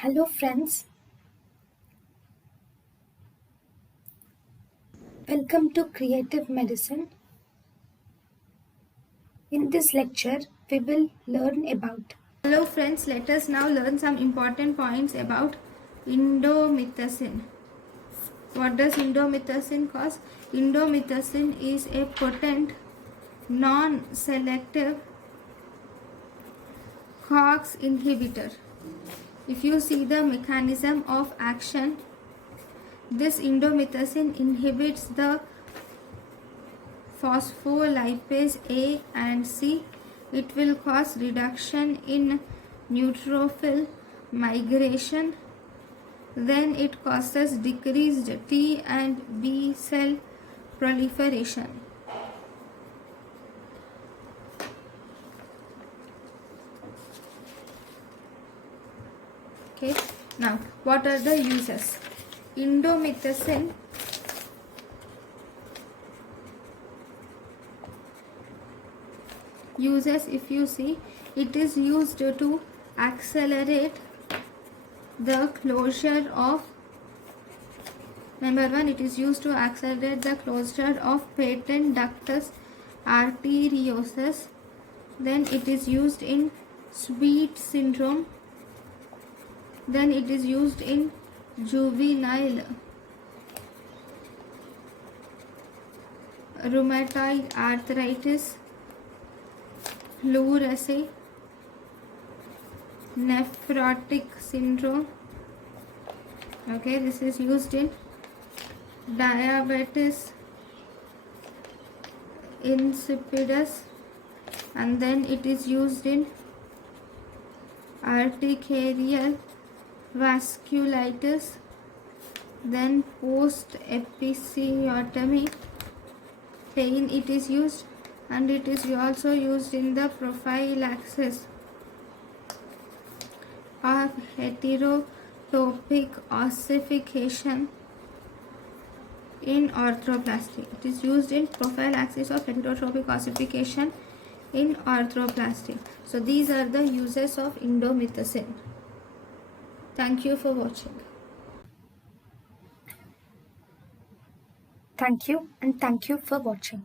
Hello friends, welcome to Creative Medicine. In this lecture, we will learn about. Hello friends, let us now learn some important points about indomethacin. What does indomethacin cause? Indomethacin is a potent, non-selective COX inhibitor. If you see the mechanism of action, this indomethacin inhibits the phospholipase A and C. It will cause reduction in neutrophil migration. Then it causes decreased T and B cell proliferation. Okay, now what are the uses? Indomethacin uses, if you see, it is used to accelerate the closure of, number one, it is used to accelerate the closure of patent ductus arteriosus. Then it is used in Sweet syndrome. Then it is used in juvenile rheumatoid arthritis, pleurisy, nephrotic syndrome. Okay, this is used in diabetes insipidus, and then it is used in urticarial vasculitis, then post episiotomy pain it is used, and it is also used in the prophylaxis of heterotopic ossification in arthroplasty. It is used in prophylaxis of heterotopic ossification in arthroplasty. So these are the uses of indomethacin. Thank you for watching. Thank you and thank you for watching.